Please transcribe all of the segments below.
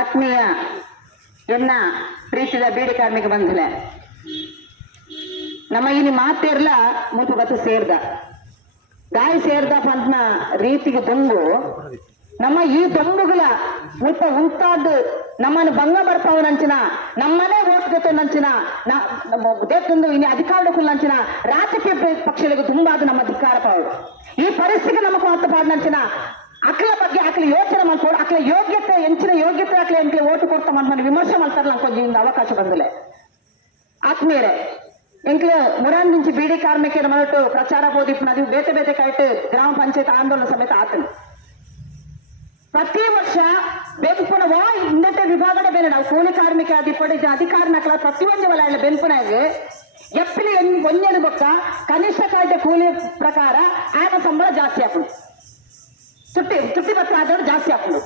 ಆತ್ಮೀಯ ಎನ್ನ ಪ್ರೀತಿದ ಬೀಡಿ ಕಾರ್ಮಿಕ ಬಂಧುಲೆ ನಮ್ಮ ಇಲ್ಲಿ ಮಾತಿರ್ಲ ಮೂತು ಬತ್ತು ಸೇರ್ದ. ಗಾಯ ಸೇರ್ದ ಪಂತ್ನ ರೀತಿಗೆ ತುಂಬು ನಮ್ಮ ಈ ತೊಂಬುಗಳ ಮುತ್ತ ಉಂಟಾದ ನಮ್ಮನ್ನು ಭಂಗ ಬರ್ತಾವನಂಚಿನ ನಮ್ಮನೆ ಓಟ್ ಜೊತೆ ನಂಚಿನ ದೇಶದೊಂದು ಇನ್ನು ಅಧಿಕಾರಕ್ಕೂ ನಂಚಿನ, ರಾಜಕೀಯ ಪಕ್ಷಗಳಿಗೆ ತುಂಬಾದ ನಮ್ಮ ಅಧಿಕಾರ ಪಾವು ಈ ಪರಿಸ್ಥಿತಿ ನಮಗೆ ಮಾತ್ರ ಪಾಡ್ನಂಚಿನ ಅಕ್ಲ ಬಗ್ಗೆ ಅಕ್ಲ ಯೋಚನೆ ಮಾಡ್ಕೊಂಡು, ಅಕ್ಲ ಯೋಗ್ಯತೆ ಎಂಚಿನ ಯೋಗ್ಯತೆ ಅಕ್ಲ ಎಂಕ್ಲೆ ಓಟು ಕೊಡ್ತಾ ಅಂತ ವಿಮರ್ಶೆ ಮಾಡ್ತಾರಲ್ಲ ಇಂದ ಅವಕಾಶ ಬಂದಿಲ್ಲ. ಆತ್ಮೀಯರೇ, ಎಂಕ್ಲೆ ಮುರಾನ್ నుంచి ಬೀಡಿ ಕಾರ್ಮಿಕರ ಮನಟ್ಟು ಪ್ರಚಾರ ಬೋಧಿಪ್ನದು ಬೇತೆ ಬೇತೆ ಕೈಟ್ ಗ್ರಾಮ ಪಂಚಾಯತ್ ಆಂದೋಲನ ಸಮೇತ ಆತನು ಪ್ರತಿ ವರ್ಷ ಬೆಂಪುನವ ಇನ್ನತೆ ವಿಭಾಗದ ಬೇರೆ ನಾವು ಕೂಲಿ ಕಾರ್ಮಿಕ ಅಧಿಪಡಿ ಅಧಿಕಾರನಕ್ಲ ಪ್ರತಿಯೊಂದು ವಲಯ ಬೆಂಪುನಾಗ ಎಪ್ಪಲಿ ಒಂದೇನು ಬೊಕ್ಕ ಕನಿಷ್ಠ ಕಾಯ್ದೆ ಕೂಲಿ ಪ್ರಕಾರ ಆಗ ಸಂಬಳ ಜಾಸ್ತಿ ಹಾಕೊಂಡು ತುಟ್ಟಿ ತುಟ್ಟಿ ಭತ್ತ ಆದವ್ರು ಜಾಸ್ತಿ ಹಾಕಲು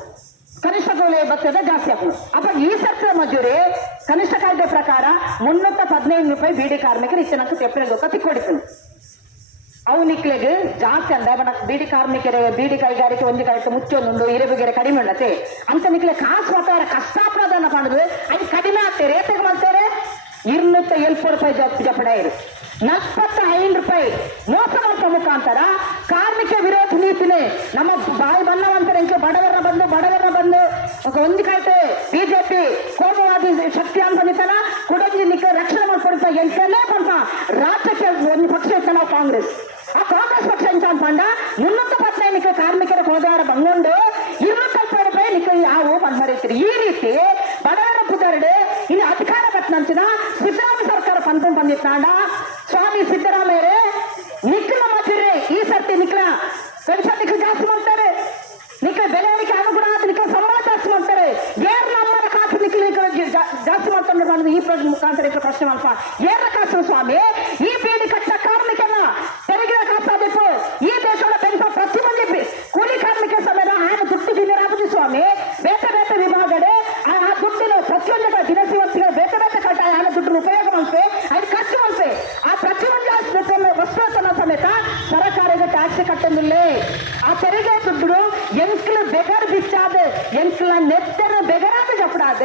ಕನಿಷ್ಠ ಗೌಳೆ ಭತ್ತದ ಜಾಸ್ತಿ ಹಾಕಲು ಅಪ್ಪ, ಈ ಸರ್ಕಾರ ಮಜೂರಿ ಕನಿಷ್ಠ ಕಾಯ್ದೆ ಪ್ರಕಾರ ಮುನ್ನೂತ್ತ ಹದಿನೈದು ರೂಪಾಯಿ ಬಿಡಿ ಕಾರ್ಮಿಕರು ಇಷ್ಟನಕ್ಕೆ ತೆಪ್ಪರೆ ಗೊತ್ತ ಅವು ಅವನಿಕ್ಲೆಗೆ ಜಾಸ್ತಿ ಅಂದ, ಬಟ್ ಬೀಡಿ ಕಾರ್ಮಿಕರ ಬೀಡಿ ಕೈಗಾರಿಕೆ ಒಂದು ಕಡೆ ಮುಚ್ಚೊಂದು ಇರಬೇಗೆರೆ ಕಡಿಮೆ ಉಂಡತೆ ಅಂತ ನಿಕ್ಲೆ ಕಾಸು ವಾತಾವರಣ ಕಷ್ಟ ಪ್ರದಾನ ಮಾಡಿದ್ರೆ ಅಲ್ಲಿ ಕಡಿಮೆ ಆಗ್ತೆ ರೇಟಿಗೆ ಮಾಡ್ತಾರೆ ಇರ್ನೂತ್ತ ಎಲ್ಪು ರೂಪಾಯಿ ಜಪಡ ಇರು ನಲ್ವತ್ತ ಐದು ರೂಪಾಯಿ ಮೋಸ ಮುಖಾಂತರ ಕಾರ್ಮಿಕ ವಿರೋಧ ನೀತಿನೇ ನಮ್ಮ ಬಾಯಿ ಬಣ್ಣವಂತರಂತೆ ಬಡವರ ಬಂದು ಬಡವರ ಬಂದು ಒಂದು ಕಾಯ್ತೆ ಬಿಜೆಪಿ ಕೋಮವಾದಿ ಶಕ್ತಿ ಅಂತ ನಿಂತಲ್ಲ ಕುಟುಂಬಕ್ಕೆ ರಕ್ಷಣೆ ಮಾಡ್ಕೊಡುತ್ತ ಎಂಟೆಲ್ಲೇ ಕೊಡ್ತ ರಾಜ್ಯಕ್ಕೆ ಒಂದು ಪಕ್ಷ ಇತ್ತ ನಾವು ಕಾಂಗ್ರೆಸ್. ಆ ಕಾಂಗ್ರೆಸ್ ಪಕ್ಷ ಎಂತ ಪಂಡ ಮುನ್ನೂತ್ತ ಪತ್ನಿಕ ಕಾರ್ಮಿಕರ ಹೋದಾರ ಬಂಗೊಂಡು ಇರುವತ್ತಲ್ಪ ರೂಪಾಯಿ ನಿಕ್ಕ ಯಾವು ಬರೀತಿರಿ ಈ ರೀತಿ ಬಡವರ ಪುದರ್ಡೆ ಇಲ್ಲಿ ಅಧಿಕಾರ ಬಟ್ ನಂಚಿನ ಸರ್ಕಾರ ಪಂತ ಬಂದಿತ್ತಾಂಡ ನಿಖಿಲ್ ಪ್ರಶ್ನೆ ಮಾಡ್ತಾ ಏರ ಕಾಸು ಸ್ವಾಮಿ ಈ ಬೀಡಿ ಕಟ್ಟ ಕಾರ್ಮಿಕನ ತೆರಿಗೆ ಕಾಸಾದಿತ್ತು ಈ ದೇಶದ ಬೆಂಕ ಪ್ರತಿಯೊಂದು ಬಿ- ಕೂಲಿ ಕಾರ್ಮಿಕ ಸಮೇತ ఆయన ದುಡ್ಡು ದಿನರಾಪತಿ ಸ್ವಾಮಿ ಬೇತೆ ಬೇತೆ ವಿಭಾಗಡೆ ಆ ಆ ದುಡ್ಡಿನ ಪ್ರತಿಯೊಂದು ಕಡೆ ದಿನಸಿ ವಸ್ತುಗಳು ಬೇತೆ ಬೇತೆ ಕಟ್ಟ ఆయన ದುಡ್ಡು ಉಪಯೋಗ ಮಾಡ್ತೆ ಅದು ಖರ್ಚು ಮಾಡ್ತೆ ಆ ಪ್ರತಿಯೊಂದು ವಸ್ತುವನ್ನು ವಸ್ತುವನ್ನ ಸಮೇತ ಸರಕಾರಿಗೆ ಟ್ಯಾಕ್ಸ್ ಕಟ್ಟಂದಿಲ್ಲೇ ಆ ತೆರಿಗೆ ದುಡ್ಡು ಎಂಕ್ಲು ಬೆಗರ್ ಬಿಚ್ಚಾದ ಎಂಕ್ಲ ನೆತ್ತರ ಬೆಗರಾದ ಜಪಡಾದ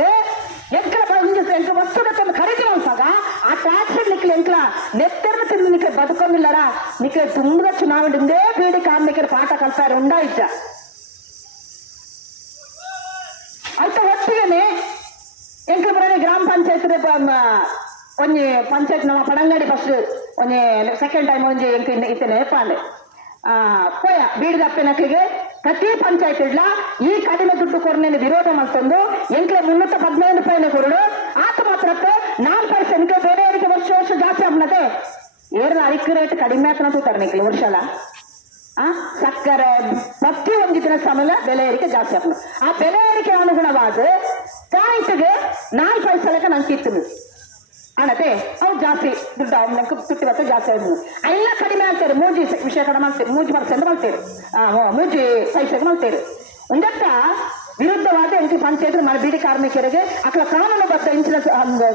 ಎಂಕ್ಲ ಒಂದು ಎಂಕ ವಸ್ತುನ ತಂದು ಖರೀದಿ ಮಾಡ್ತಾಗ ಆ ಟ್ಯಾಕ್ಸ್ ನಿಕ್ಲ ಎಂಕ್ಲ ನೆತ್ತರ ತಿಂದು ನಿಕ್ಲೆ ಬದುಕೊಂಡಿಲ್ಲರ ನಿಕ್ಲೆ ತುಂಬ ಚುನಾವಣೆ ಬೀಡಿ ಕಾರ್ಮಿಕರ ಪಾಠ ಕಲ್ತಾರೆ ಉಂಡಾಯ್ತ. ಆಯ್ತ ಒಟ್ಟಿಗೆನೆ ಎಂಕ್ಲ ಬರೋಣ ಗ್ರಾಮ ಪಂಚಾಯತ್ ಒಂಜಿ ಪಂಚಾಯತ್ ನಮ್ಮ ಪಡಂಗಡಿ ಫಸ್ಟ್ ಒಂಜಿ ಸೆಕೆಂಡ್ ಟೈಮ್ ಒಂಜಿ ಎಂಕ್ ಇತ್ತನೆ ಪೋಯ ಬೀಡಿದ ಅಪ್ಪನಕ್ಕಿಗೆ ಪ್ರತಿ ಪಂಚಾಯತ್ ಇಡ್ಲ ಈ ಕಡಿಮೆ ದುಡ್ಡು ಕೊರನೇನು ವಿರೋಧ ಮಾಡ್ಕೊಂಡು ಎಂಕ್ಲೆ ಮುನ್ನೂತ್ತ ಹದಿನೈದು ರೂಪಾಯಿನ ಕೊರಡು, ಆತ ಮಾತ್ರಕ್ಕೆ ನಾಲ್ಕು ಪೈಸೆ ಎಂಕ್ಲೆ ಬೇರೆ ಏರಿಕೆ ವರ್ಷ ವರ್ಷ ಜಾಸ್ತಿ ಆಗ್ನತೆ ಏರ್ಲ ಅರಿಕೆ ರೇಟ್ ಕಡಿಮೆ ಆಗ್ತಾನೆ ತೂತಾರೆ ನಿಕ್ಲೆ ವರ್ಷಲ ಆ? ಸಕ್ಕರೆ ಪ್ರತಿಯೊಂದು ದಿನ ಸಮಯ ಬೆಲೆ ಏರಿಕೆ ಜಾಸ್ತಿ ಆಗ್ತದೆ ಆ ಬೆಲೆ ಏರಿಕೆ ಅನುಗುಣವಾದ ಪಾಯಿಂಟ್ಗೆ ನಾಲ್ಕು ಪೈಸೆ ಲೆಕ್ಕ ನಂಗೆ ಇತ್ತು ಅನ್ನತೆ ಅವು ಜಾಸ್ತಿ ದುಡ್ಡು ಅವ್ನ ತುಟ್ಟಿ ಬರ್ತಾ ಜಾಸ್ತಿ ಆಯ್ತು ಎಲ್ಲ ಕಡಿಮೆ ಆಗ್ತಾರೆ ಮೂಜಿ ವಿಷಯ ಕಡಿಮೆ ಮಾಡ್ತೀರಿ ಮೂಜಿ ಬರ್ತದೆ ಅಂತ ಮಾಡ್ತೀರಿ ಮೂಜಿ ಸೈಸಕ್ಕೆ ಮಾಡ್ತೀರಿ ಒಂದಕ್ಕ ವಿರುದ್ಧವಾದ ಇದು ಪಂಚಾಯತ್ ಮನೆ ಬೀಡಿ ಕಾರ್ಮಿಕರಿಗೆ ಅಕ್ಕ ಕಾನೂನುಬದ್ಧ ಇಂಚಿನ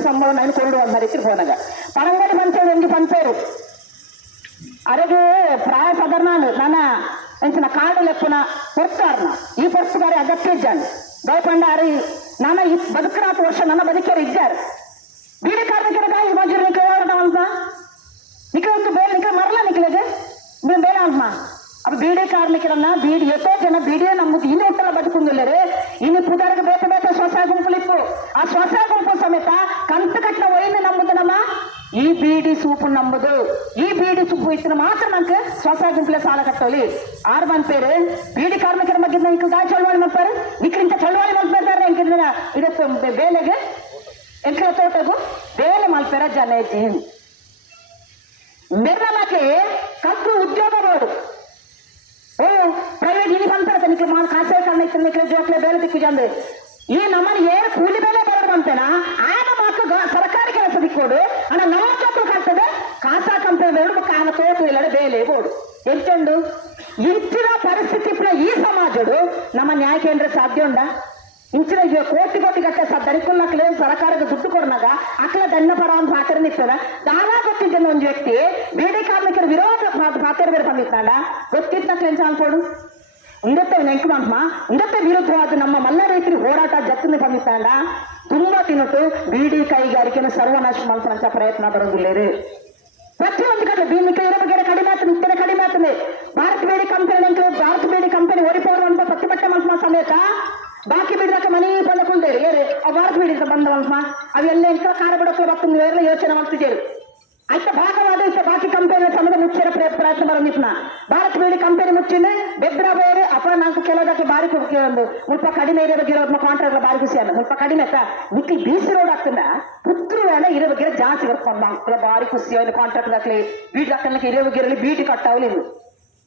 ಸಂಭವನ ಕೊಂಡು ಒಂದು ರೀತಿ ಹೋದಾಗ ಪರಂಗಡಿ ಪಂಚಾಯತ್ ಎಂಗೆ ಪಂಚಾಯರು ಅರೆಗೆ ಪ್ರಾಯ ಸಾಧಾರಣ ನನ್ನ ಎಂಚಿನ ಕಾಡು ಲೆಪ್ಪನ ಪುರಸ್ಕಾರನ ಈ ಪುರಸ್ಕಾರ ಅಗತ್ಯ ಇದ್ದಾನೆ ಗೌಪಂಡ ಅರಿ ನನ್ನ ಈ ಬದುಕರಾತ ವರ್ಷ ನನ್ನ ಬದುಕಿಯರು ಇದ್ದಾರೆ ಬೀಡಿ ಕಾರ್ಮಿಕರ ಗಾಯಿ ಮಂಜೂರು ನಿಕ್ಕ ಅಂತ ನಿಕ್ಕ ಒಂದು ಬೇರೆ ನಿಕ್ಕ ಮರಲ ನಿಕ್ಕಲಿಗೆ ನೀವು ಬೇರೆ ಅಂತ ಅಪ್ಪ ಬೀಡಿ ಕಾರ್ಮಿಕರನ್ನ ಬೀಡಿ ಎಷ್ಟೋ ಜನ ಬೀಡಿಯೇ ನಮ್ಮದು ಇನ್ನು ಒಟ್ಟಲ್ಲ ಬದುಕುಂದಿಲ್ಲರೆ ಇನ್ನು ಪುದಾರಿಗೆ ಬೇತೆ ಬೇತೆ ಸ್ವಸಹಾಯ ಗುಂಪುಲಿಪ್ಪು ಆ ಸ್ವಸಹಾಯ ಗುಂಪು ಸಮೇತ ಕಂತು ಕಟ್ಟಿನ ಒಯ್ನು ನಮ್ಮದು ನಮ್ಮ? ಈ ಬೀಡಿ ಸೂಪು ನಮ್ಮದು ಈ ಬೀಡಿ ಸೂಪು ಇತ್ತಿನ ಮಾತ್ರ ನಂಗೆ ಸ್ವಸಹಾಯ ಗುಂಪುಲೆ ಸಾಲ ಕಟ್ಟೋಲಿ. ಆರು ಬಂದ್ಪೇರು ಬೀಡಿ ಕಾರ್ಮಿಕರ ಬಗ್ಗೆ ಎಂಕಲ ತೋಟಗು ಬೇಲೆ ಮಲ್ಪೆರ ಜನ ಐತಿ ನಿರ್ಮಲಕ್ಕೆ ಕದ್ದು ಉದ್ಯೋಗ ಬೋರ್ಡು ಓ ಪ್ರೈವೇಟ್ ನಿಕ್ಕೆ ಮಾಲ್ ಕಾಸೆ ಕಣ್ಣ ಇತ್ತು ನಿಕ್ಕೆ ಜೋಕ್ಲೆ ಬೇರೆ ದಿಕ್ಕು ಜಂದ್ರೆ ಈ ನಮ್ಮನೆ ಏನು ಕೂಲಿ ಬೆಲೆ ಬರೋದು ಅಂತೇನ? ಆನ ಮಾತು ಸರ್ಕಾರಿ ಕೆಲಸ ದಿಕ್ಕೋಡು ಅಣ್ಣ, ನಮ್ಮ ಜೊತೆ ಕಾಸ ಕಂಪನಿ ಬೇಡು ಕಾನ ತೋಟ ಇಲ್ಲಡೆ ಬೇಲೆ ಬೋಡು. ಎಂತಂಡು ಇಂಚಿನ ಪರಿಸ್ಥಿತಿ ಪುರ ಈ ಸಮಾಜಡು. ನಮ್ಮ ನ್ಯಾಯ ಕೇಂದ್ರ ಸಾಧ್ಯ ಉಂಡ ಇಂಚಿನ ಕೋಟಿ ಕೋಟಿ ಗಟ್ಟೆ ಸರ್ ದಡಿಕೊಳ್ಳಕ್ಕೆ ಸರ್ಕಾರದ ದುಡ್ಡು ಕೊಡನಾಗ ಅಕ್ಕಲ ದಂಡ ಪಡವಂತ ಆಚರಣೆ ಇರ್ತದ ದಾನ ಗೊತ್ತಿದ್ದ ಒಂದು ವ್ಯಕ್ತಿ. ಬೇಡಿ ಕಾರ್ಮಿಕರ ವಿರೋಧ ಪಾತ್ರ ಬೇರೆ ಬಂದಿದ್ದಾಳ ಗೊತ್ತಿದ್ದಕ್ಕೆ ಏನ್ ಅನ್ಕೊಡು ಉಂಗತ್ತೆ ನೆಂಕು ಮಾಮ ವಿರುದ್ಧವಾದ ನಮ್ಮ ಮಲ್ಲ ರೈತರಿ ಹೋರಾಟ ಜತ್ತಿನ ಬಂದಿದ್ದಾಳ ತುಂಬಾ ತಿನ್ನುಟ್ಟು ಬೀಡಿ ಕೈಗಾರಿಕೆಯನ್ನು ಸರ್ವನಾಶ ಮಾಡ್ಕೊಂಡ ಪ್ರಯತ್ನ ಬರೋದಿಲ್ಲರು. ಪ್ರತಿಯೊಂದು ಕಡೆ ಬೀನಿಕೆ ಇರೋ ಬಗ್ಗೆ ಕಡಿಮೆ ಆತನ ಇತರ ಕಡಿಮೆ ಆಗ್ತದೆ ಭಾರತ ಬೇಡಿ ಕಂಪನಿ ಭಾರತ್ ಬೇಡಿ ಕಂಪನಿ ಓಡಿಪೋರು ಅಂತ ಪ್ರತಿಭಟನೆ ಮಾಡ್ಕೊಂಡ ಸಮೇತ ಬಾಕಿ ಬಿಡ್ದಕ್ಕೆ ಮನೆ ಬಲ್ಲ ಕುಲ್ದೇರು ಏರಿ ಬಾರ್ದು ಬಿಡಿದ ಬಂದವಲ್ಮ ಅವೆಲ್ಲ ಎಂತ ಕಾರ ಬಿಡಕ್ಕೆ ಬರ್ತದೆ ಎಲ್ಲ ಯೋಚನೆ ಮಾಡ್ತಿದ್ದೇರು. ಅಂತ ಭಾಗವಾದ ಇಷ್ಟ ಬಾಕಿ ಕಂಪೆನಿ ಸಮದ ಮುಚ್ಚಿರ ಪ್ರಯತ್ನ ಬರಂದಿಪ್ನ ಭಾರತ್ ಬೇಡಿ ಕಂಪೆನಿ ಮುಚ್ಚಿನ ಬೆದ್ರ ಬೇರೆ ಅಪ್ಪ ನಾಲ್ಕು ಕೆಲೋದಕ್ಕೆ ಬಾರಿ ಒಂದು ಮುಲ್ಪ ಕಡಿಮೆ ಇರೋ ಬಗ್ಗೆ ಕಾಂಟ್ರಾಕ್ಟ್ ಬಾರಿ ಖುಷಿ ಅಲ್ಲ ಮುಲ್ಪ ಕಡಿಮೆ ಅಕ್ಕ ಮುಟ್ಟಿ ಬೀಸಿ ರೋಡ್ ಆಗ್ತದ. ಪುತ್ರ ವೇಳ ಇರೋ ಜಾಸ್ತಿ ಬರ್ಕೊಂಡ್ ಮಕ್ಕಳ ಬಾರಿ ಖುಷಿ ಅವನು ಕಾಂಟ್ರಾಕ್ಟ್ ಹಾಕ್ಲಿ ಬೀಟ್ ಹಾಕಲಿಕ್ಕೆ ಇರೋ ಬಗ್ಗೆ ಬೀಟಿ ಕಟ್ಟಾವಲಿ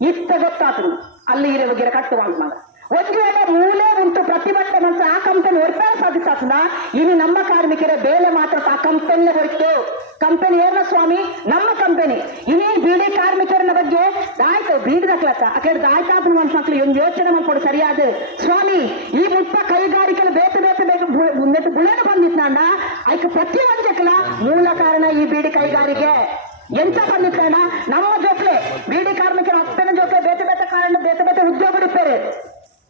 ಇತ್ತ ಗೊತ್ತಾತು. ಅಲ್ಲಿ ಇರೋ ಬಗ್ಗೆ ಕಟ್ಟುವಂತ ಮಗ. ಒಂದು ವೇಳೆ ಮೂಲೆ ಉಂಟು ಪ್ರತಿಭಟನೆ ಮತ್ತು ಆ ಕಂಪನಿ ಒಡ್ಪೇರ ಸಾಧಿಸಾತದ ಇನ್ನು ನಮ್ಮ ಕಾರ್ಮಿಕರ ಬೇಲೆ ಮಾತ್ರ ಆ ಕಂಪನಿ ಹೊರತು ಕಂಪನಿ ಏನ ಸ್ವಾಮಿ ನಮ್ಮ ಕಂಪನಿ ಇನ್ನೇನು ಬೀಡಿ ಕಾರ್ಮಿಕರನ ಬಗ್ಗೆ ದಾಯ್ತು ಬೀಡಿ ದಕ್ಲತ್ತ ಆ ಕಡೆ ದಾಯ್ತಾದ ಮಕ್ಕಳು ಒಂದು ಯೋಚನೆ ಮಾಡ್ಕೊಡು ಸರಿಯಾದ ಸ್ವಾಮಿ ಈ ಮುಪ್ಪ ಕೈಗಾರಿಕೆలు ಬೇತ ಬೇತ ಬೇಕು ಮುನ್ನೆಟ್ಟು ಬುಳೆನ ಬಂದಿತ್ತಂಡ ಅದಕ್ಕೆ ಪ್ರತಿ ಒಂದಕ್ಕಲ ಮೂಲ ಕಾರಣ ಈ ಬೀಡಿ ಕೈಗಾರಿಕೆ ಎಂತ ಬಂದಿತ್ತಂಡ ನಮ್ಮ ಜೊತೆ ಬೀಡಿ ಕಾರ್ಮಿಕರ ಅಪ್ಪನ ಜೊತೆ ಬೇತೆ ಬೇತೆ ಕಾರಣ ಬೇತೆ ಬೇತೆ ಉದ್ಯೋಗ ಇರ್ತಾರೆ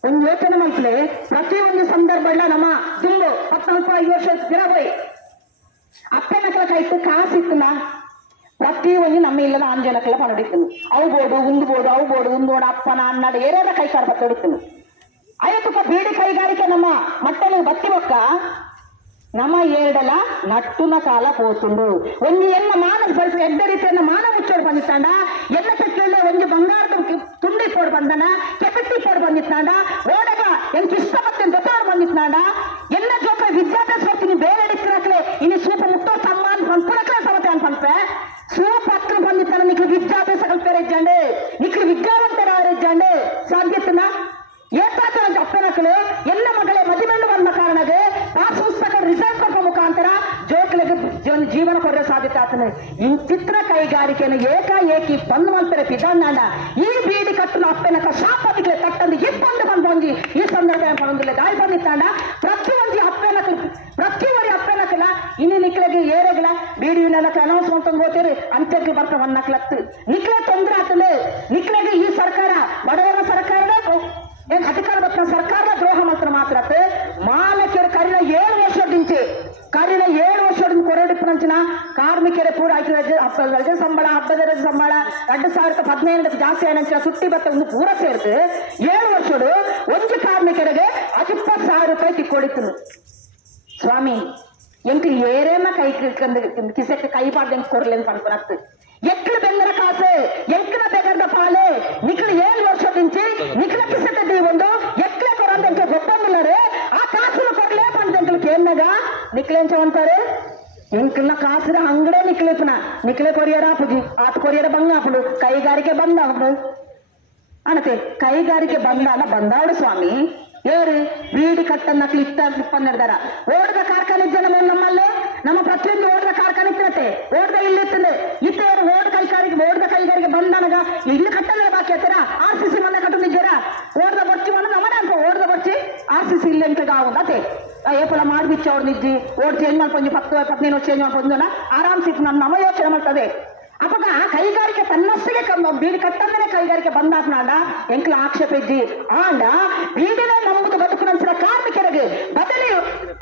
ಒಂದು ಯೋಚನೆ ಮನಸ್ಸಲ್ಲಿ ಪ್ರತಿಯೊಂದು ಸಂದರ್ಭಗಳ ನಮ್ಮ ತುಂಬು ಹದಿನಾಲ್ಕು ಐದು ವರ್ಷ ಸ್ಥಿರ ಹೋಯ್. ಅಪ್ಪನ ಕಾಯ್ತು ಕಾಸಿತ್ತಲ್ಲ ಪ್ರತಿಯೊಂದು ನಮ್ಮ ಇಲ್ಲದ ಆಂಜನಕ್ಕೆಲ್ಲ ಮಾಡಿಡ್ತೀನಿ ಅವು ಬೋಡು, ಉಂದು ಬೋಡು, ಅವು ಬೋಡು ಉಂದೋಡು ಅಪ್ಪನ ಅನ್ನಾಡು ಏರಾದ ಕೈಕಾರ ಬತ್ತೊಡಿತೀನಿ ಆಯತಕ್ಕ ಬೀಡಿ ಕೈಗಾರಿಕೆ ನಮ್ಮ ಮಟ್ಟನ ಬತ್ತಿ ಮಕ್ಕ ನಮ ಏರ್ಡಲ ನಟ್ಟುನ ಕಾಲ ಪೋತುಂಡು ಒಂದು ಎಲ್ಲ ಮಾನ ಪರಿಸ ಎಡ್ಡ ರೀತಿಯನ್ನ ಮಾನ ಮುಚ್ಚೋಡ್ ಬಂದಿತ್ತಾಂಡ ಎಲ್ಲ ಕಟ್ಟಲೆ ಒಂದು ಬಂಗಾರದ ತುಂಡಿ ಪೋಡ್ ಬಂದನ ಕೆಪಟ್ಟಿ ಪೋಡ್ ಬಂದಿತ್ತಾಂಡ ಓಡಗ ಎಂಕ್ ಇಷ್ಟ ಮತ್ತೆ ದೊಡ್ಡವ್ರು ಬಂದಿತ್ತಾಂಡ ಕೈಗಾರಿಕೆಯನ್ನು ಏಕಾಏಕಿ ಪನ್ವಂತರ ಪಿದಾಂಡ ಈ ಬೀಡಿ ಕಟ್ಟಲು ಅಪ್ಪನಕ ಶಾಪದಿಗೆ ತಟ್ಟಂದು ಇಪ್ಪೊಂದು ಬಂದು ಬಂದು ಈ ಸಂದರ್ಭ ಬಂದಿಲ್ಲ ದಾಯಿ ಬಂದಿತ್ತಾಂಡ ಪ್ರತಿಯೊಂದು ಅಪ್ಪನಕ ಪ್ರತಿಯೊಂದು ಅಪ್ಪನಕಲ ಇನ್ನು ನಿಕ್ಲಗೆ ಏರೆಗಳ ಬೀಡಿ ನನಕ ಅನೌನ್ಸ್ ಮಾಡ್ಕೊಂಡು ಹೋಗ್ತೀರಿ, ಅಂತ್ಯಕ್ಕೆ ಬರ್ತಾವ ಅನ್ನಕ್ಲತ್ತು ನಿಕ್ಲೆ ತೊಂದರೆ ಆಗ್ತದೆ ನಿಕ್ಲೆಗೆ ಈ ಸರ್ಕಾರ ಬಡವರ ಸರ್ಕಾರನೇ ಏನ್ ಅಧಿಕಾರ ಬತ್ತ ಸರ್ಕಾರದ ದ್ರೋಹ ಮಾತ್ರ ಮಾತ್ರ ಮಾಲಕರು ಕರಿನ ಏಳು ವರ್ಷದಿಂಚೆ ಕರಿನ ಏಳು ವರ್ಷದಿಂದ ಕೊರಡಿಪ್ಪನಂಚಿನ ಕಾರ್ಮಿಕರ ಪೂರ ಆಯ್ತು ರಜೆ ಹಬ್ಬ ರಜೆ ಸಂಬಳ ಹಬ್ಬದ ರಜೆ ಸಂಬಳ ಎರಡು ಸಾವಿರದ ಹದಿನೈದು ಜಾಸ್ತಿ ಏನಂಚಿನ ಸುಟ್ಟಿ ಬತ್ತ ಒಂದು ಪೂರ ಸೇರ್ತು ಏಳು ವರ್ಷಡು ಒಂದು ಕಾರ್ಮಿಕರಿಗೆ ಹದಿಪ್ಪತ್ತು ಸಾವಿರ ರೂಪಾಯಿ ತಿಕ್ಕೊಡಿತು ಸ್ವಾಮಿ ಎಂಕ್ ಏರೇನ ಕೈ ಕಿಸಕ್ಕೆ ಕೈ ಪಾಡ್ದಂಗೆ ಕೊರ್ಲೆಂದು ಪನ್ಪನತ್ತು ಎಕ್ಳು ಬೆಂಗರ ಕಾಸು ಎಂಕ್ನ ಬೆಗರ್ದ ಪಾಲೆ ನಿಕ್ಳು ಏಳು ವರ್ಷದಿಂಚಿ ನಿಕ್ಳ ಕಿಸಕ್ಕೆ ಒಂದು ಎಕ್ಲೆ ಕೊರಂದಂಗೆ ಗೊತ್ತಂಗಿಲ್ಲರೆ ಆ ಕಾಸುನು ಕೊಡ್ಲೇ ಪಂದಂಗೆ ಕೇಂದಾಗ ನಿಕ್ಲೆಂಚ ಅಂತಾರೆ ಇವಕ್ಕೆಲ್ಲ ಕಾಸಿನ ಅಂಗಡೆ ನಿಕ್ಲಿಪ್ಪನ ನಿಕ್ಲೆ ಕೊರಿಯರ್ ಆಪುಜಿ ಆತ ಕೊರಿಯರ್ ಬಂಗ ಹಾಪುಡು ಕೈಗಾರಿಕೆ ಬಂದ ಹಾಪು ಅಣತೆ ಕೈಗಾರಿಕೆ ಬಂದ ಅನ್ನ ಬಂದಾವಡು ಸ್ವಾಮಿ ಏರಿ ಬೀಡಿ ಕಟ್ಟನ್ನ ಇತ್ತ ಬಂದಿರ್ದಾರ ಓಡದ ಕಾರ್ಖಾನೆ ಇದ್ದ ನಮ್ಮ ನಮ್ಮಲ್ಲೇ ನಮ್ಮ ಪ್ರತಿಯೊಂದು ಓಡದ ಕಾರ್ಖಾನೆ ಇತ್ತಿರತ್ತೆ ಓಡದ ಇಲ್ಲಿ ಇತ್ತೆ ಇತ್ತ ಯಾರು ಕೈಗಾರಿಕೆ ಓಡದ ಕೈಗಾರಿಕೆ ಬಂದನಗ ಇಲ್ಲಿ ಕಟ್ಟಲ್ಲ ಬಾಕಿ ಹತ್ತಿರ ಆರ್ ಸಿ ಸಿ ಮನೆ ಕಟ್ಟಿದ್ದೀರಾ ಓಡದ ಬರ್ಚಿ ಮನೆ ನಮ್ಮನೆ ಓಡದ ಬರ್ಚಿ ಆರ್ ಸಿ ಸಿ ಇಲ್ಲಿ ಅಂತ ಗಾವು ಏಪಲ ಮಾಡ್ಬಿಚ್ಚು ಅವ್ರು ನಿಜ್ಜಿ ಓಡ್ ಚೇಂಜ್ ಮಾಡ್ಕೊಂಡು ಹತ್ತು, ಹದಿನೈದು ವರ್ಷ ಚೇಂಜ್ ಮಾಡ್ಕೊಂಡು ಆರಾಮ್ ಸಿಕ್ ನನ್ನ ನಮ್ಮ ಯೋಚನೆ ಮಾಡ್ತದೆ. ಅವಾಗ ಕೈಗಾರಿಕೆ ತನ್ನಷ್ಟಿಗೆ ಕಮ್ಮ ಬೀಡಿ ಕಟ್ಟಂದನೆ ಕೈಗಾರಿಕೆ ಬಂದಾದ್ನಾಡ ಎಂಕ್ಲ ಆಕ್ಷೇಪ ಇದ್ದಿ. ಆಂಡ, ಬೀಡಿನ ನಮ್ಮದು ಬದುಕು ನಂತರ ಕಾರ್ಮಿಕರಿಗೆ ಬದಲಿ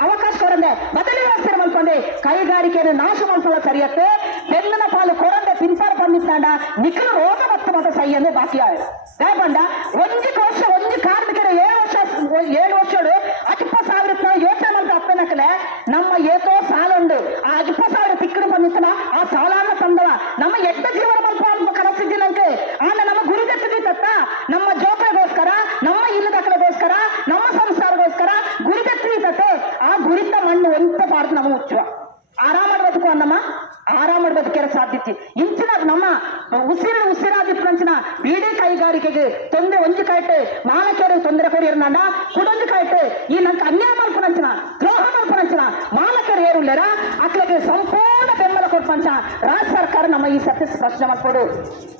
ಅವಕಾಶ ಕೊರಂದೆ ಬದಲಿ ವ್ಯವಸ್ಥೆ ಮಲ್ಕೊಂಡೆ ಕೈಗಾರಿಕೆಯನ್ನು ನಾಶ ಮಾಡ್ಕೊಳ್ಳೋ ಸರಿಯತ್ತೆ. ಬೆನ್ನಿನ ಪಾಲು ಕೊರಂದೆ ಪಿಂಪಾರ ಬಂದಿದ್ದಾಂಡ ನಿಖಿಲ ರೋಗ ಮತ್ತು ಮತ ಸೈ ಅಂದ್ರೆ ಬಾಕಿ ಬಂಡ ಒಂದು ವರ್ಷ ಒಂದು ಕಾರ್ಮಿಕರ ಏಳು ವರ್ಷ, ಏಳು ವರ್ಷಡು ಹತ್ತಿಪ್ಪತ್ತು ಸಾವಿರ ರೂಪಾಯಿ ಯೋಚನೆ ಮಾಡಿದ ಅಪ್ಪನಕಲೆ ನಮ್ಮ ಏತೋ ಸಾಲ ಉಂಡು ಆ ಇಪ್ಪತ್ತು ಸಾವಿರ ತಿಕ್ಕಡು ಬಂದಿತ್ತನ ಆ ಸಾಲನ ತಂದವ ನಮ್ಮ ಎಟ್ಟ ಜೀವನ ಮಲ್ಪ ಅಲ್ಪ ಕನಸಿದ್ದಿಲ್ಲಂತೆ ಆನ ನಮ್ಮ ಗುರಿ ತೆತ್ತಿದಿತ್ತ ನಮ್ಮ ಜೋಕಳಿಗೋಸ್ಕರ ನಮ್ಮ ಇಲ್ಲದಕ್ಕಳಿಗೋಸ್ಕರ ನಮ್ಮ ಸಂಸಾರಗೋಸ್ಕರ ಗುರಿ ತೆತ್ತಿದಿತ್ತೆ ಆ ಗುರಿತ ಮಣ್ಣು ಎಂತ ಪಾಡ್ದು ನಮ್ಮ ಉಚ್ಚುವ ಆರಾಮಾಡ್ ಬದುಕು ಅನ್ನಮ್ಮ ಆರಾಮಾಡ್ ಬದುಕಿರ ಸಾಧ್ಯತೆ ಇಂಚಿನ ನಮ್ಮ ಉಸಿರು ಉಸಿರಾದಿಪ್ಪಂಚಿನ ಬೀಡಿ ತಂದೆ ಒಂಜಿ ಕಾಯ್ಟೆ ಮಾಲಕರು ತೊಂದರೆ ಕೊರಿಯರ್ನಾಂಡ ಕುಡೊಂಜಿ ಕಾಯ್ಟೆ ಈ ನಂಗೆ ಅನ್ಯಾಯ ಮಾಡ್ಕೊಂಡಂಚಿನ ದ್ರೋಹ ಮಾಡ್ಕೊಂಡಂಚಿನ ಮಾಲಕರು ಏರುಳ್ಳರ ಅಕ್ಲೆಗೆ ಸಂಪೂರ್ಣ ಬೆಂಬಲ ಕೊಟ್ಪಂಚ ರಾಜ್ಯ ಸರ್ಕಾರ ನಮ್ಮ ಈ ಸತ್ಯ ಪ್ರಶ್ನೆ ಮಾಡ್ಕೊಡು.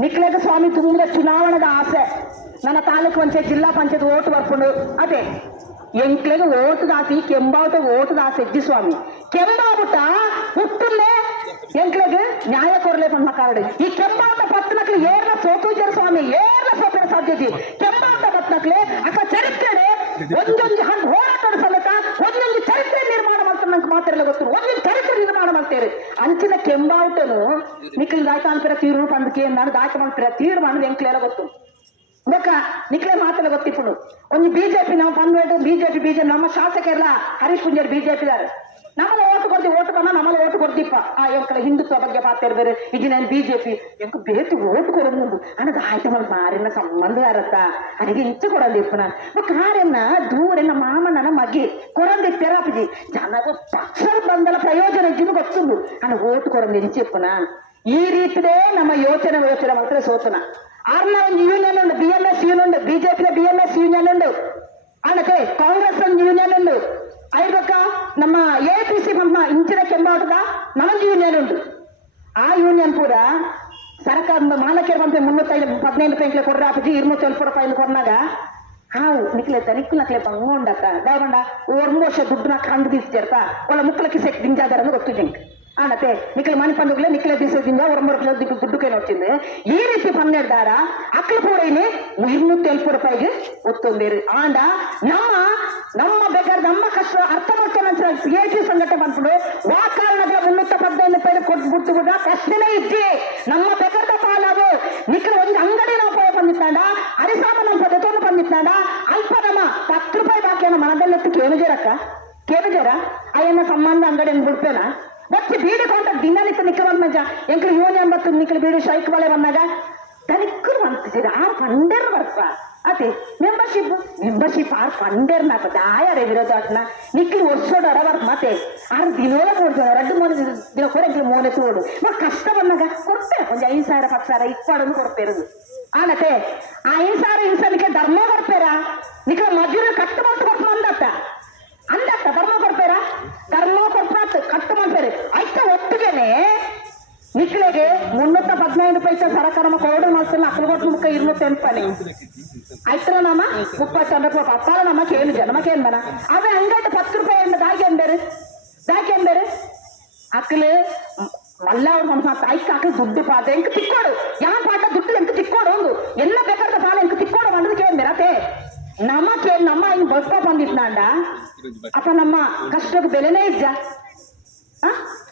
ನಿಕ್ಲೇಗ ಸ್ವಾಮಿ ತುಂಬ ಚುನಾವಣದ ಆಸೆ. ನನ್ನ ತಾಲೂಕು ಪಂಚಾಯತ್, ಜಿಲ್ಲಾ ಪಂಚಾಯತ್ ಓಟು ಬರ್ಕೊಂಡು, ಅದೇ, ಎಂಕ್ಲೆಗೆ ಓಟು ದಾಸಿ ಕೆಂಬಾವಟ ಓಟು ದಾಸಿ ಎಜ್ಜಿ ಸ್ವಾಮಿ. ಕೆಂಬಾವುಟ ಹುಟ್ಟುಲ್ಲೇ ಎಂಕ್ಲೆಗೆ ನ್ಯಾಯ ಕೊರಲೇ ಪಣ್ಣ ಕಾರಡು ಈ ಕೆಂಬಾವಟ ಪತ್ತನಕ್ಲು ಏರ್ಲ ಸೋತೂಜರ ಸ್ವಾಮಿ. ಏರ್ಲ ಸೋಪಿನ ಸಾಧ್ಯತೆ. ಕೆಂಪಾಟ ಮತ್ನಕ್ಲೆ ಅಕ್ಕ ಚರಿತ್ರೆ ಒಂದೊಂದು ಹಂಗೆ ಹೋರಾಟ ಸಮೇತ ಒಂದೊಂದು ಚರಿತ್ರೆ ನಿರ್ಮಾಣ ಮಾಡ್ತಾರೆ ನಂಗೆ ಮಾತಾಡಲ್ಲ ಗೊತ್ತು ಒಂದೊಂದು ಚರಿತ್ರೆ ನಿರ್ಮಾಣ ಮಾಡ್ತೇವೆ ಅಂಚಿನ ಕೆಂಬಾವುಟನು ನಿಖಿಲ್ ದಾಟ ಅಂತೀರ ತೀರು ಬಂದಕ್ಕೆ ನಾನು ದಾಟ ಮಾಡ್ತಾರೆ? ತೀರು ಮಾಡಿದ ಎಂಕ್ಲೆಲ್ಲ ಗೊತ್ತು. ಬೊಕ್ಕ ನಿಕ್ಲೆ ಮಾತಲ್ಲ ಗೊತ್ತಿಪ್ಪುಡು ಒಂದು ಬಿಜೆಪಿ ನಾವು ಬಂದ್ಬಿಟ್ಟು ಬಿಜೆಪಿ ಬಿಜೆಪಿ ನಮ್ಮ ಶಾಸಕರೆಲ್ಲ ಹರೀಶ್ ಪುಂಜರ್ ಬಿಜೆಪಿ ದಾರೆ. ನಮ್ಮಲ್ಲಿ ಓಟು ಕೊಡ್ತೀವಿ ಓಟು ಬನ್ನ ನಮ್ಮಲ್ಲಿ ಓಟು ಕೊಡ್ತೀಪ್ಪ ಆ ಎಂಕಡೆ ಹಿಂದುತ್ವ ಬಗ್ಗೆ ಮಾತಾಡಿದರೆ ಇದು ನಾನು ಬಿಜೆಪಿ ಎಂಕ ಬೇತು ಓಟು ಕೊಡೋದು ಮುಂದು ಅನ್ನೋದು ಆಯ್ತು ನಮ್ಮ ಮಾರಿನ ಸಂಬಂಧ ಇರತ್ತ ಅನಿಗೆ ಇಂಚ ಕೊಡೋದಿಪ್ಪ ನಾನು ಮತ್ತು ಕಾರನ್ನ ದೂರ ನಮ್ಮ ಮಾಮನ ಮಗಿ ಕೊಡಂದಿ ತೆರಾಪಿಜಿ ಜನಗ ಪಕ್ಷದ ಬಂದಲ ಪ್ರಯೋಜನ ಇದ್ದು ಗೊತ್ತುಂಡು ನಾನು ಓಟು ಕೊಡೋದು ಇಂಚಿಪ್ಪ ನಾನು ಈ ರೀತಿಯೇ ನಮ್ಮ ಯೋಚನೆ ಯೋಚನೆ ಮಾಡ್ತಾರೆ సూచన ఆర్లో యూనియన్ ఉంది బిఎల్ఎస్ యూనియన్ ఉంది బీజేపీలో బిఎల్ఎస్ యూనియన్ ఉంది అందుకే కాంగ్రెస్ యూనియన్ ఉంది ಅದ್ರ ನಮ್ಮ ಎ ಪಿ ಸಿ ನಮ್ಮ ಇಂಚಿನ ಕೆಂಬಾಟದ ನಮಗೆ ಯೂನಿಯನ್ ಉಂಟು. ಆ ಯೂನಿಯನ್ ಕೂಡ ಸರ್ಕಾರದ ಮಾಲಕರ ಬಂತೆ ಮುನ್ನೂತ್ತೈದು, ಹದಿನೈದು ರೂಪಾಯಿ ಕೊಡ್ರ ಆಪಜಿ ಇರುನೂತ್ತು ಎಲ್ಪ ರೂಪಾಯಿ ಕೊಡ್ನಾಗ ಹಾವು ನಿಕ್ಲೇತ ನಿಕ್ಕು ನಕ್ಲೇಪ ಹಂಗೊಂಡಕ್ಕ ದಾವಂಡ ಓರ್ ವರ್ಷ ದುಡ್ಡನ್ನ ಕಂಡು ಬೀಸ್ತಿರ್ತಾ ಒಳ್ಳೆ ಮುಕ್ಕಲಕ್ಕೆ ಸೆಕ್ ದಿಂಜಾದಾರನ್ನು ಗೊತ್ತು ಜಂಕ್ ಅಲ್ಲತ್ತೆ ನಿಕ್ಲ ಮನೆ ಪಂದುಗ್ಲೆ ನಿಕ್ಲೆ ದಿವಸದಿಂದ ಒರಂಬರ್ಕ್ಲ ದುಡ್ಡುಕೇನು ಹೊತ್ತಿಂದೆ ಈ ರೀತಿ ಪನ್ನೆಡ್ದಾರ ಅಕ್ಲ ಪೂರೈನೆ ಇನ್ನೂತ್ತ ಎಲ್ಪ ರೂಪಾಯಿಗೆ ಒತ್ತೊಂದೇರಿ ಆಂಡ ನಮ್ಮ ನಮ್ಮ ಬೇಕಾದ್ರೆ ನಮ್ಮ ಕಷ್ಟ ಅರ್ಥ ಮಾಡ್ಕೊಂಡಂತ ಏಕೆ ಸಂಘಟನೆ ಬಂದ್ಬಿಡು ಆ ಕಾರಣದ ಮುನ್ನೂತ್ತ ಪದ್ದೆಯನ್ನು ರೂಪಾಯಿ ಕೊಟ್ಬಿಟ್ಟು ಬಿಡ ಕಷ್ಟನೇ ಇದ್ದಿ ನಮ್ಮ ಬೇಕಾದ ಪಾಲಾವು ನಿಕ್ಲ ಒಂದು ಅಂಗಡಿ ನಾವು ಪದ ಬಂದಿತ್ತಾಂಡ ಅರಿಸಾಮನ ಪದ ತೊಂದು ಬಂದಿತ್ತಾಂಡ ಅಲ್ಪ ನಮ್ಮ ಹತ್ತು ರೂಪಾಯಿ ಬಾಕಿಯನ್ನು ಮನದಲ್ಲೆತ್ತು ಕೇನು ಜರಕ್ಕ ಕೇನು ಜರ ಅಯ್ಯನ ಸಂಬಂಧ ಅಂಗಡಿಯನ್ನು ಬಿಡ್ಪೇನಾ ಮತ್ತೆ ಬೀಡಿ ಕೊಂಡ ದಿನನಿತ್ಯ ನಿಕ್ಕ ಬಂದ ಎಂಕ್ಳು ಯೂನಿಯನ್ ಬತ್ತು ನಿಕ್ಳು ಬೀಡಿ ಶೈಕ್ ಬಳೆ ಬಂದಾಗ ತನಿಕ್ಕರು ಅಂತಿದ್ದೀರ ಆ ಫಂಡರ್ ಬರ್ಪ ಅದೇ ಮೆಂಬರ್ಶಿಪ್ ಮೆಂಬರ್ಶಿಪ್ ಆರ್ ಫಂಡರ್ ನಾಪ ದಾಯರೆ ವಿರೋಧ ಅಟ್ನ ನಿಕ್ಲಿ ವರ್ಷೋಡ ಬರ್ಪ ಮತ್ತೆ ಆರು ದಿನೋಲ ಕೊಡ್ತಾನೆ ಎರಡು ಮೂರು ದಿನ ಕೂಡ ಎಂಕ್ಳು ಮೂಲೆ ತೋಡು ಮತ್ತೆ ಕಷ್ಟ ಬಂದಾಗ ಕೊಡ್ತೇವೆ ಒಂದು ಐದು ಸಾವಿರ ಹತ್ತು ಸಾವಿರ ಇಪ್ಪಡನ್ನು ಕೊಡ್ತೇರದು ಆನತೆ ಆ ಐದು ಸಾವಿರ ಇನ್ಸಲಿಕ್ಕೆ ಧರ್ಮ ಕೊಡ್ತೇರಾ ನಿಕ್ಲ ಮಜೂರಿ ಕಟ್ಟು ಕೊಟ್ಟು ಕೊಟ್ಟು ಮಂದತ್ತ ಅಂದತ್ತ ಕರ್ಮ ಕೊಡ್ತೇರಾ? ಧರ್ಮ ಕೊಡ್ಪಾತ್ ಕಟ್ಟು ಮಾಡ್ತಾರೆ. ಐಕ ಒಟ್ಟಿಗೆನೆ ನಿಕ್ಳಿಗೆ ಮುನ್ನೂತ್ತ ಹದಿನೈದು ಪೈಸೆ ಸರಕಾರಮ್ಮ ಕೋಡು ಮಾಡ್ಸಲ್ಲ ಅಕ್ಕಲು ಕೊಟ್ಟು ಮುಖ ಇರ್ಮತ್ತೆ ಎಂಪನಿ ಐತರ ನಮ್ಮ ಮುಪ್ಪತ್ತು ರೂಪಾಯಿ ಅಪ್ಪಾಲ ನಮ್ಮ ಕೇಳು ನಮಗೆ ಏನ್ ಬನ ಅವೇ ಹಂಗಾಯ್ತು ಪತ್ತು ರೂಪಾಯಿ ಎಂದ ದಾಗಿ ಎಂಬೇರು ದಾಗಿ ಎಂಬೇರು ಅಕ್ಕಲು ಮಲ್ಲ ಅವ್ರು ನಮ್ಮ ಐಕ ಅಕ್ಕಲು ದುಡ್ಡು ಪಾದ, ಎಂಕ್ ತಿಕ್ಕೋಡು. ಯಾವ ಪಾಠ ದುಡ್ಡು ಎಂಕ್ ತಿಕ್ಕೋಡು ಒಂದು ಎಲ್ಲ ಬೇಕಾದ ಪಾಲ ಎಂಕ್ ತಿಕ್ಕೋಡು ಮಾಡೋದಕ್ಕೆ ಏನ್ ನಮ್ಮ ಕೇಳಿ ನಮ್ಮ ಹಿಂಗೆ ಬಸ್ಕ ಬಂದಿಟ್ಲಂಡ ಅಪ್ಪ ನಮ್ಮ ಕಷ್ಟದ ಬೆಲೆನೇ ಇದ್ದ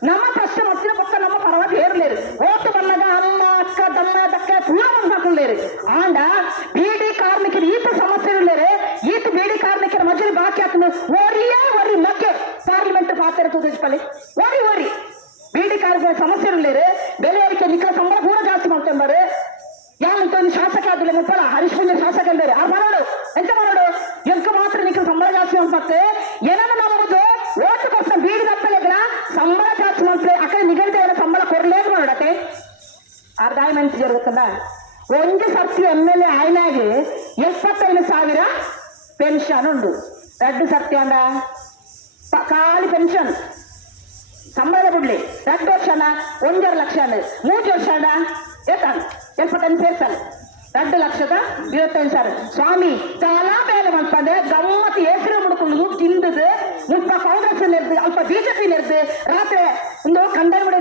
ನಮ್ಮ ಕಷ್ಟ ಮತ್ತಿನ ಪಕ್ಕ ನಮ್ಮ ಪರವಾಗಿ ಏರ್ಲೇರಿ ಓಟು ಬಂದಾಗ ಅಮ್ಮ ಅಕ್ಕ ದಮ್ಮ ದಕ್ಕ ಪೂರ ಬಂದು ಹಾಕೊಂಡ್ಲೇರಿ. ಆಂಡ, ಬೀಡಿ ಕಾರ್ಮಿಕರು ಈತ ಸಮಸ್ಯೆ ಇರ್ಲೇರಿ. ಈತ ಬೀಡಿ ಕಾರ್ಮಿಕರ ಮಜೂರಿ ಬಾಕಿ ಹಾಕೊಂಡು ಓರಿಯೇ ಓರಿ ಮಗ್ಗೆ ಪಾರ್ಲಿಮೆಂಟ್ ಪಾತ್ರ ತುದಿಸ್ಕೊಳ್ಳಿ ಓರಿ ಓರಿ ಬೀಡಿ ಕಾರ್ಮಿಕರ ಸಮಸ್ಯೆ ಇರ್ಲೇರಿ. ಬೆಲೆ ಏರಿಕೆ ನಿಖ ಸಂಬಳ ಪೂರ ಜಾಸ್ತಿ ಮಾಡ್ಕೊಂಬಾರೆ ಯಾವ ಶಾಸಕ ಆದ್ರೆ ಮುಪ್ಪಳ. ಹರೀಶ್ ಪುಂಜ ಶಾಸಕ ಇಲ್ಲೇರಿ ಆ ಆರ್ ಡೈ ಮಂತ್ ಜರುಗುತ್ತಲ್ಲ? ಒಂದು ಸರ್ತಿ ಎಂ ಎಲ್ ಎ ಆಯ್ನಾಗಿ ಎಪ್ಪತ್ತೈದು ಸಾವಿರ ಪೆನ್ಷನ್ ಉಂಟು. ರೆಡ್ ಸರ್ತಿ ಅಂದ? ಖಾಲಿ ಪೆನ್ಷನ್ ಸಂಬಳ ಬಿಡ್ಲಿ. ರೆಡ್ ವರ್ಷ ಒಂದೂವರೆ ಲಕ್ಷ ಅಲ್ಲ ಮೂರು ವರ್ಷ ಎಪ್ಪತ್ತೈದು ಸೇರ್ತಾನೆ. ರೆಡ್ ಲಕ್ಷದ ಇವತ್ತೈದು ಸಾವಿರ. ಸ್ವಾಮಿ ಚಾಲಾ ಬೇರೆ ಮಾಡ್ತಾನೆ ಗಮ್ಮತ್ ಎಸರು ಮುಡ್ಕೊಂಡು ತಿಂದು ಮುಪ್ಪ ಕಾಂಗ್ರೆಸ್ ಅಲ್ಲಿ ಇರ್ತದೆ ಅಲ್ಪ ಬಿಜೆಪಿ ಇರ್ತದೆ ರಾತ್ರಿ ಒಂದು ಕಂದರ್ ಬಿಡೋ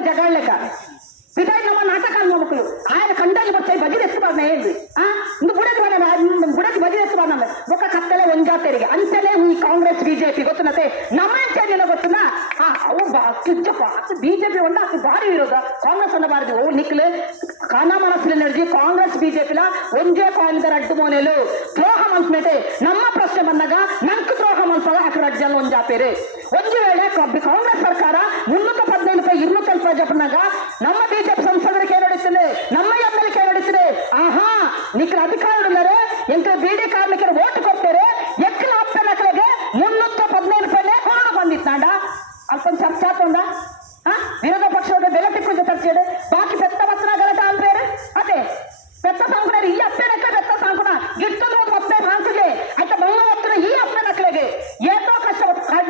ರಾಜ್ಯದ ಒಂದು ಜಾಪೇರಿ ವೇಳೆ ಕಾಂಗ್ರೆಸ್ ಸರ್ಕಾರ ಮುನ್ನೂರ ಹದಿನೈದು ರೂಪಾಯಿ ಇರ್ಲು ಕಲ್ಪ ಜಪನಾಗ ನಮ್ಮ ಬಿಜೆಪಿ ಸಂಸದರು ಕೇಳಿ ನಮ್ಮ ಎಂ ಎಲ್ ಕೇಳಿ ಆಹಾ ನಿಕ್ಕ ಅಧಿಕಾರುಲರೇ ಎಂಕ ಬಿಡಿ ಕಾರ್ಲ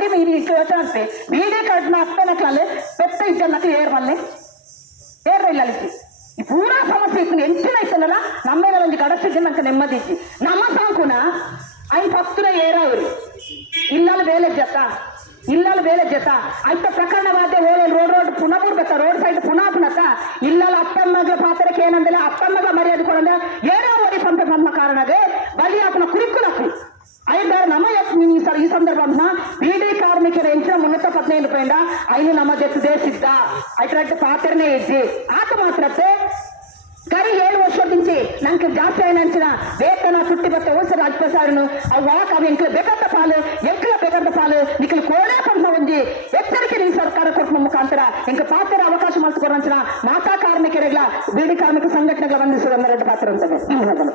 ಕಡ್ಡಿ ಮೀರಿ ಯೋಚನೆ ಅಂತೆ ಬೀಡಿ ಕಡ್ನ ಅಪ್ಪನಕ್ಲಲ್ಲಿ ಪೆತ್ತ ಇದ್ದನ್ನಕ್ಕೆ ಏರ್ ಮಲ್ಲೆ ಏರ್ ಇಲ್ಲ ಅಲ್ಲಿ ಈ ಪೂರಾ ಸಮಸ್ಯೆ ಇತ್ತು ಎಂಚಿನ ಇತ್ತಲ್ಲ ನಮ್ಮೇಲೆ ಒಂದು ಗಡಸಿಗೆ ನಂಗೆ ನೆಮ್ಮದಿ ಇತ್ತು ನಮ್ಮ ಸಾಂಕುನ ಐದು ಹತ್ತಿರ ಏರವ್ರಿ ಇಲ್ಲಲ್ಲಿ ಬೇಲೆ ಜತ್ತ ಇಲ್ಲಲ್ಲ ಬೇಲೆ ಜತ ಐತ ಪ್ರಕರಣವಾದ ಓಲೆ ರೋಡ್ ರೋಡ್ ಪುನಃ ಬತ್ತ ರೋಡ್ ಸೈಡ್ ಪುನಃ ಪುನಃ ಇಲ್ಲಲ್ಲ ಅಪ್ಪಮ್ಮಗಳ ಪಾತ್ರಕ್ಕೆ ಏನಂದ್ರೆ ಅಪ್ಪಮ್ಮಗಳ ಮರ್ಯಾದೆ ಕೊಡಂದ ಏನೋ ಓಡಿ ಪಂಪ ಪಂಪ ಕಾರಣಗೆ ಬಲಿ ಆತನ ಕುರಿಕುಲಕ್ಕು ಐದಾರು ನಮ್ಮ ಯತ್ನ ಈ ಧಾರ್ಮಿಕರ ಹೆಂಚಿನ ಉನ್ನತ ಪತ್ನಿ ರೂಪಾಯಿಂದ ಐನು ನಮ್ಮ ದೇಶದೇ ಸಿದ್ಧ ಅದರಟ್ಟು ಪಾತ್ರನೇ ಇದ್ದಿ ಆತ ಮಾತ್ರಕ್ಕೆ ಕರಿ ಏಳು ವರ್ಷದಿಂಚಿ ನಂಗೆ ಜಾಸ್ತಿ ಅನಿಸಿದ ವೇತನ ಸುಟ್ಟಿ ಬತ್ತ ಓಸರ ಅಲ್ಪಸಾರನು ಅವಾಗ ಅವ ಎಂಕ್ಲ ಬೇಕಂತ ಪಾಲು ಎಂಕ್ಲ ಬೇಕಂತ ಪಾಲು ನಿಕ್ಲು ಕೋಳೆ ಪಂಪ ಒಂಜಿ ಎಚ್ಚರಿಕೆ ನೀವು ಸರ್ಕಾರ ಕೊಟ್ಟ ಮುಖಾಂತರ ಎಂಕ ಪಾತ್ರ ಅವಕಾಶ ಮಾಡಿಸ್ಕೊರಂಚಿನ ಮಾತಾ ಕಾರ್ಮಿಕರಿಗಳ ಬೀಡಿ ಕಾರ್ಮಿಕ ಸಂಘಟನೆಗಳ ಬಂಧಿಸಿದ ಒಂದೆರಡು ಪಾತ್ರ ಅಂತ ಧನ್ಯವಾದಗಳು